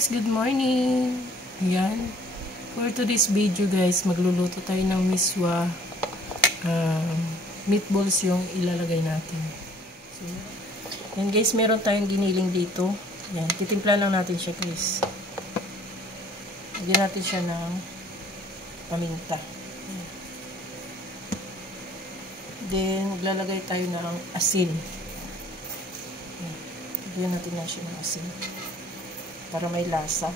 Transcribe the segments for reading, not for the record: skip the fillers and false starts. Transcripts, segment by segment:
guys, good morning. Ayan. For today's video guys, magluluto tayo ng miswa. Meatballs yung ilalagay natin. So, yan guys, meron tayong giniling dito. Yan, titimpla lang natin siya guys. Lagyan natin siya ng paminta. Yan. Then, maglalagay tayo ng asin. Yan. Lagyan natin lang siya ng asin. Para may lasa.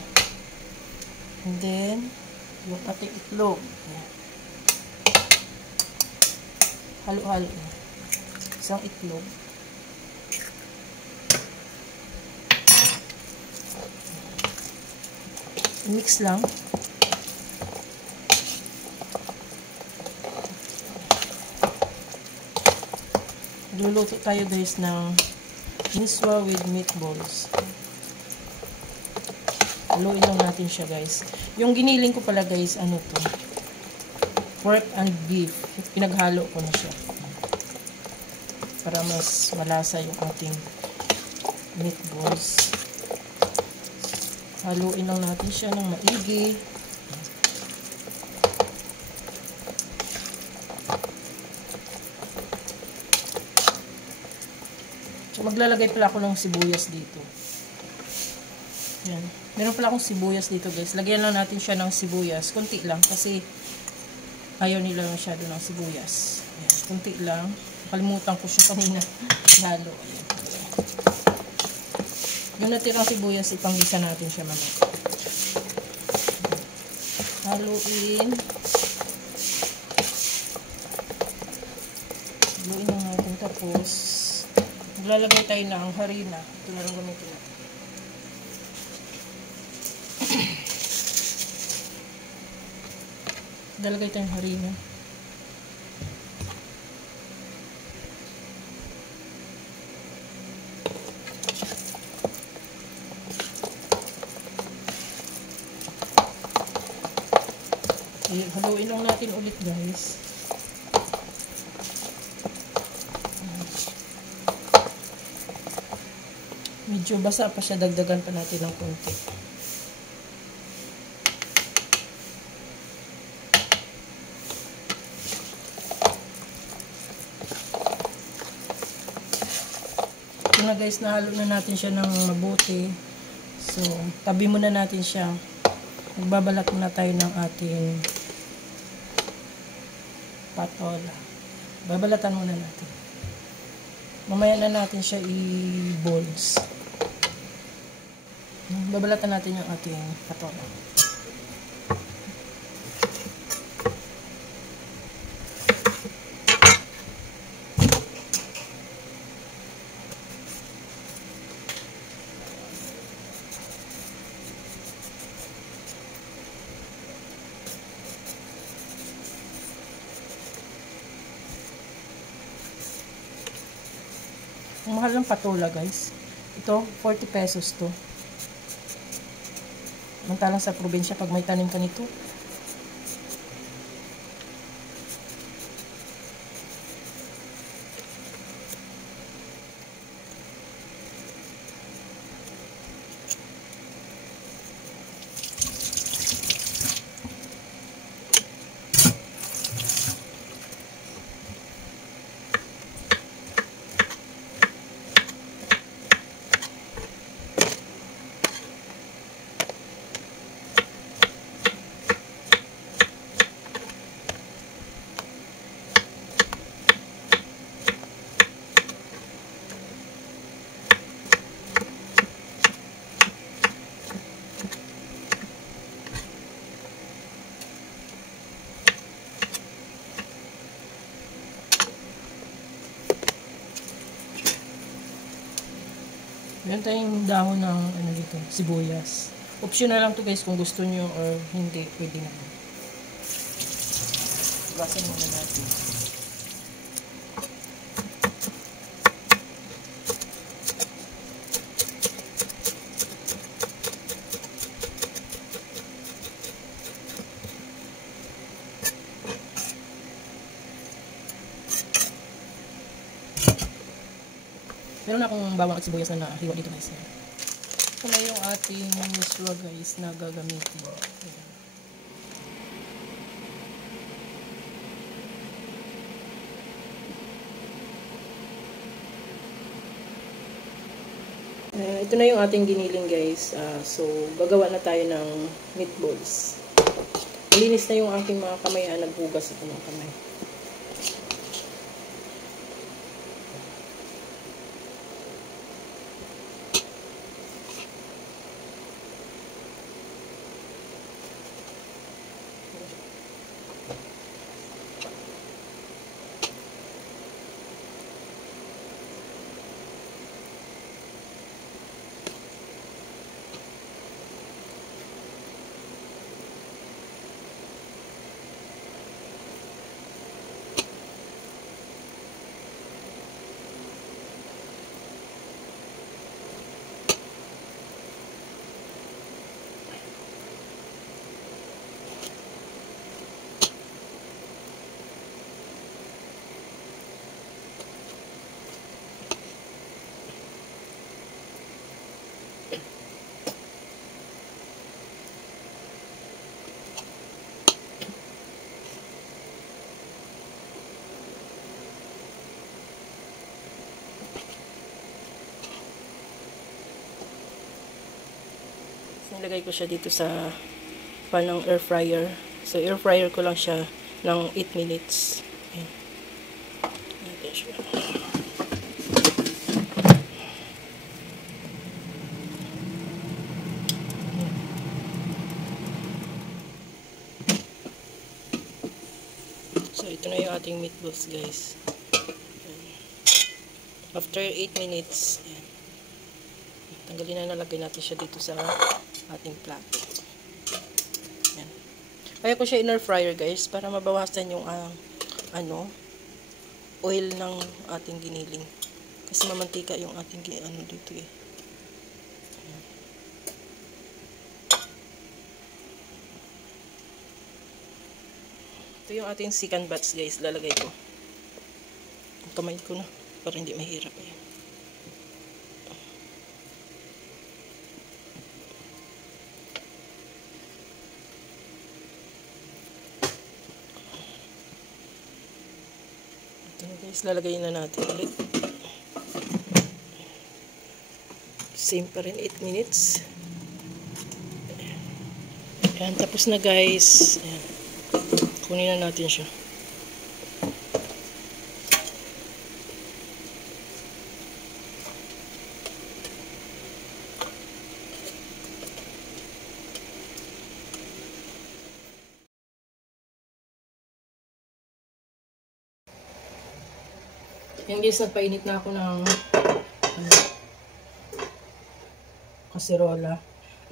And then, yung ating itlog. Yan. Halo-halo. Isang itlog. Mix lang. Magluluto tayo guys ng miswa with meatballs. Haluin lang natin siya guys. Yung giniling ko pala guys, ano to? Pork and beef. Pinaghalo ko na siya. Para mas malasa yung ating meatballs. Haluin lang natin siya ng maigi. So, maglalagay pala ako ng sibuyas dito. Yan. Meron pala akong sibuyas dito guys. Lagyan lang natin siya ng sibuyas. Kunti lang kasi ayaw nila masyado ng sibuyas. Yan. Kunti lang. Kalimutan ko siya kanina. Lalo. Ayan. Yung natirang sibuyas, ipanggisa natin siya mamaya. Haluin. Haluin lang natin. Tapos maglalagay tayo ng harina. Ito na lang gamitin natin. Dalagay tayong harina. Haluin lang natin ulit guys. Medyo basa pa siya. Dagdagan pa natin ng konti. Na guys, nahalo na natin siya ng mabuti. So, tabi muna natin siya. Magbabalat muna tayo ng ating patola. Babalatan muna natin. Mamaya na natin siya i-balls. Babalatan natin yung ating patola. Ang mahal ng patola guys. Ito, 40 pesos to. Mantalang sa probinsya pag may tanim ka nito. Meron tayong dahon ng ano dito, sibuyas. Optional lang to guys kung gusto nyo or hindi, pwede naman. Gasan muna natin. Meron na akong bawang at sibuyas na nahiwa dito guys. Ito na yung ating miswa guys na gagamitin. Ito na yung ating giniling guys. So, gagawa na tayo ng meatballs. Malinis na yung aking mga kamay. Naghugas ako ng kamay. Nilagay ko siya dito sa pan ng air fryer. So, air fryer ko lang siya ng 8 minutes. Ayan. Natin siya. So, ito na yung ating meatballs, guys. Ayan. After 8 minutes, ayan. Tanggalin na, nalagay natin siya dito sa ating plato. Yan. Kaya ko siya in air fryer guys para mabawasan yung oil ng ating giniling. Kasi mamantika yung ating dito eh. Yan. Ito yung ating second batch guys. Lalagay ko. Ang kamay ko na para hindi mahirap eh. Guys, lalagay na natin ulit. Same pa rin, 8 minutes. Ayan, tapos na guys. Ayan. Kunin na natin siya. Yan guys, nagpainit na ako ng kaserola.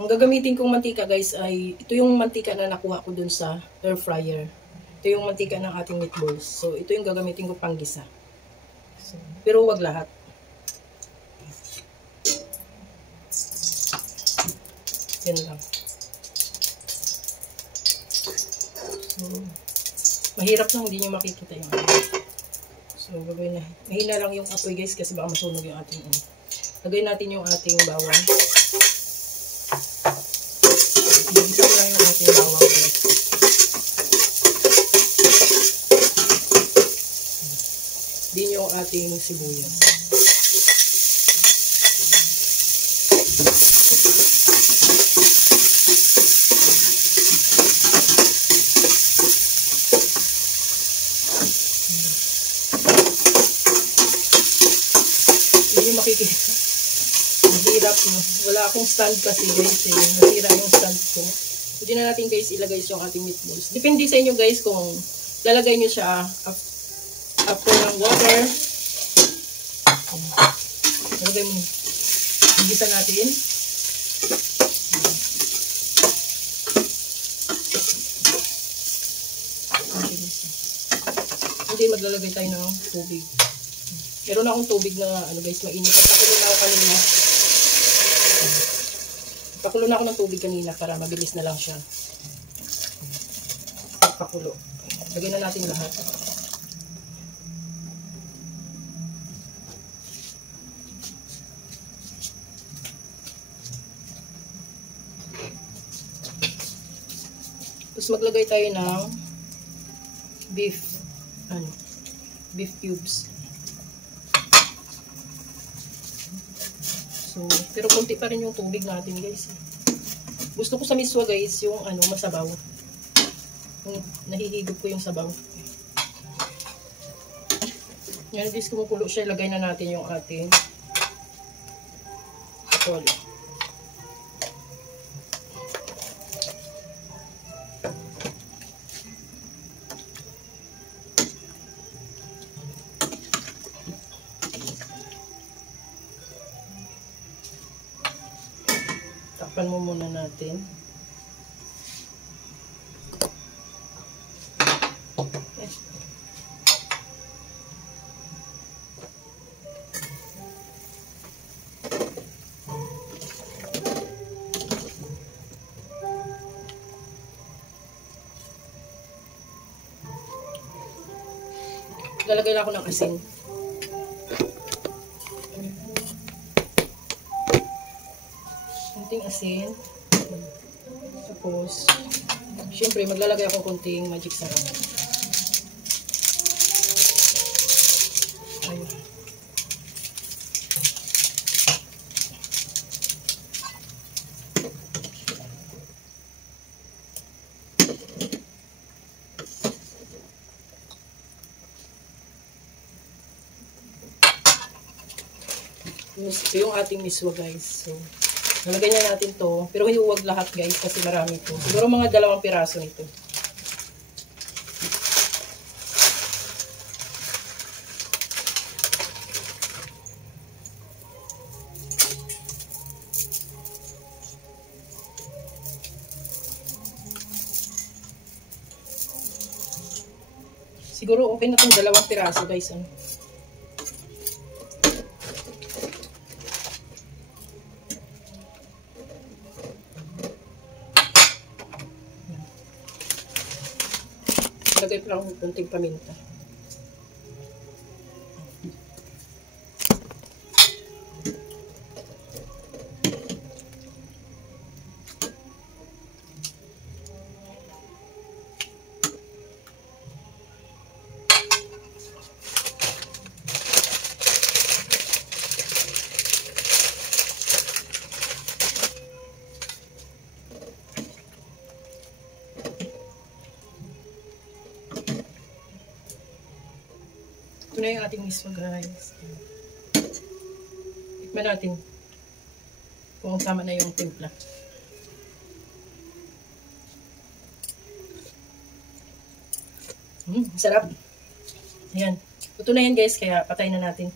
Ang gagamitin kong mantika guys ay ito yung mantika na nakuha ko dun sa air fryer. Ito yung mantika ng ating meatballs. So ito yung gagamitin ko panggisa. So, pero wag lahat. Yan lang. So, mahirap lang, hindi nyo makikita yung So, gagawin na. Mahina lang yung apoy guys kasi baka masunog yung ating Lagay natin yung ating bawang. Igisa ko lang yung ating bawang guys. Din yung ating sibuyas. Makikita. Mahirap, no? Wala akong stand kasi guys eh. Nasira yung stand ko. Hindi na natin guys ilagay yung ating meatballs. Depende sa inyo guys kung lalagay nyo siya after ng water. Lalagay mo. Igisa natin. Hindi maglalagay tayo ng tubig. Meron akong tubig na guys, mainit. Pakulo na ako kanina. Pakulo na ako ng tubig kanina para mabilis na lang siya. Pakulo. Lagyan na natin lahat. Tapos maglagay tayo ng beef cubes. So, pero konti pa rin yung tubig natin, guys. Gusto ko sa miswa, guys, yung masabaw. Yung nahihigop ko yung sabaw. Yan, guys, kumukulo siya. Ilagay na natin yung ating tol. Takpan mo muna natin. Lalagay na ako ng asin. Kunting asin. Tapos, syempre, maglalagay ako kunting magic sarap. Ayun. Ito yung ating miswa, guys. So, nalagay na natin to. Pero hindi huwag lahat, guys, kasi marami to. Siguro mga 2 piraso nito. Siguro okay na itong 2 piraso, guys. Lagay pa lang kunting paminta. Ito na yung ating miswa, guys. Tikman natin kung tama na yung timpla. Sarap. Ayan. Ito na yan, guys, kaya patay na natin.